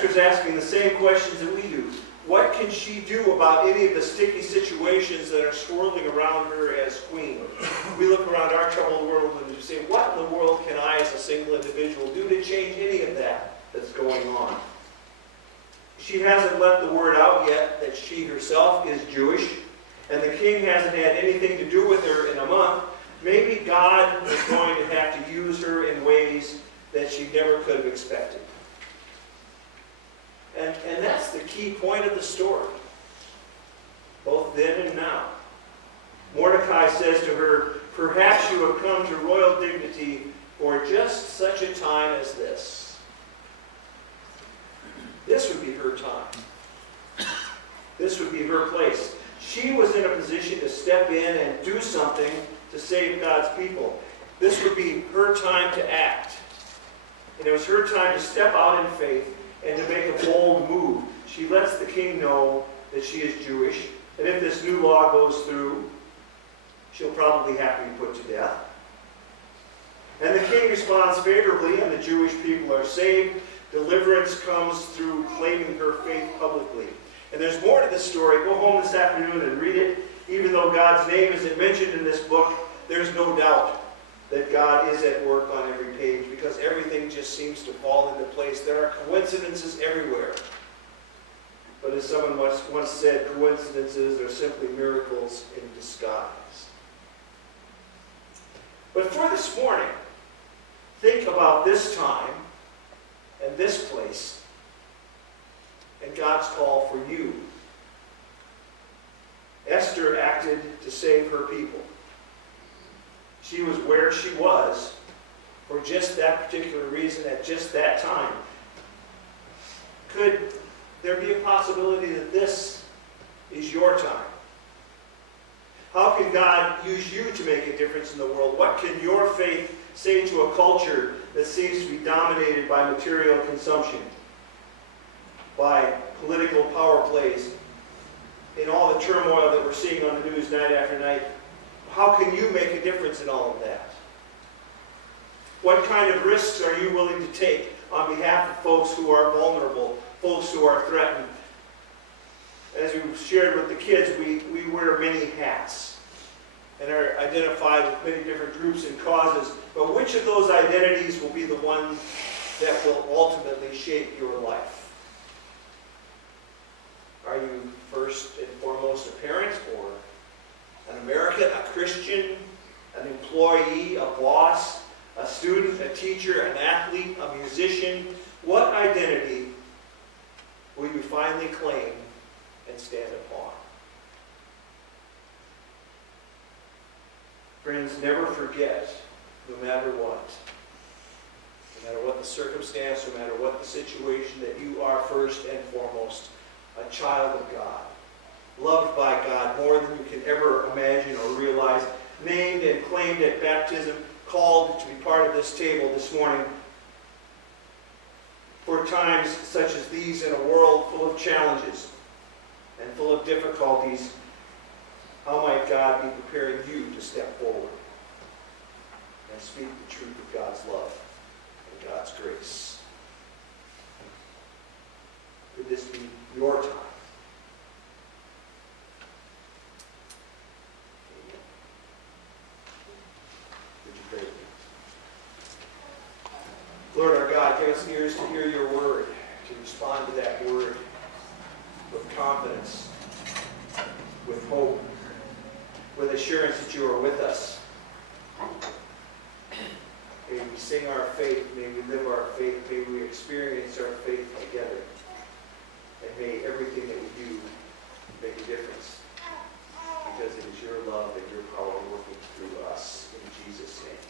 Esther's asking the same questions that we do. What can she do about any of the sticky situations that are swirling around her as queen? We look around our troubled world and we say, what in the world can I as a single individual do to change any of that that's going on? She hasn't let the word out yet that she herself is Jewish, and the king hasn't had anything to do with her in a month. Maybe God is going to have to use her in ways that she never could have expected. And that's the key point of the story, both then and now. Mordecai says to her, perhaps you have come to royal dignity for just such a time as this. This would be her time. This would be her place. She was in a position to step in and do something to save God's people. This would be her time to act. And it was her time to step out in faith and to make a bold move. She lets the king know that she is Jewish, and if this new law goes through, she'll probably have to be put to death. And the king responds favorably, and the Jewish people are saved. Deliverance comes through claiming her faith publicly. And there's more to this story. Go home this afternoon and read it. Even though God's name isn't mentioned in this book, there's no doubt that God is at work on every page, because everything just seems to fall into place. There are coincidences everywhere. But as someone once said, coincidences are simply miracles in disguise. But for this morning, think about this time and this place and God's call for you. Esther acted to save her people. She was where she was for just that particular reason at just that time. Could there be a possibility that this is your time? How can God use you to make a difference in the world? What can your faith say to a culture that seems to be dominated by material consumption, by political power plays, in all the turmoil that we're seeing on the news night after night? How can you make a difference in all of that? What kind of risks are you willing to take on behalf of folks who are vulnerable, folks who are threatened? As we shared with the kids, we wear many hats and are identified with many different groups and causes. But which of those identities will be the one that will ultimately shape your life? Are you first and foremost a parent, or an American, a Christian, an employee, a boss, a student, a teacher, an athlete, a musician? What identity will you finally claim and stand upon? Friends, never forget, no matter what the circumstance, no matter what the situation, that you are first and foremost a child of God, loved by God more than you can ever imagine or realize, named and claimed at baptism, called to be part of this table this morning. For times such as these, in a world full of challenges and full of difficulties, how might God be preparing you to step forward and speak the truth of God's love and God's grace? Could this be your time? Would you pray with me? Lord our God, give us ears to hear your word, to respond to that word with confidence, with hope, with assurance that you are with us. May we sing our faith, may we live our faith, may we experience our faith together. And may everything that we do make a difference, because it is your love and your power working through us. In Jesus' name.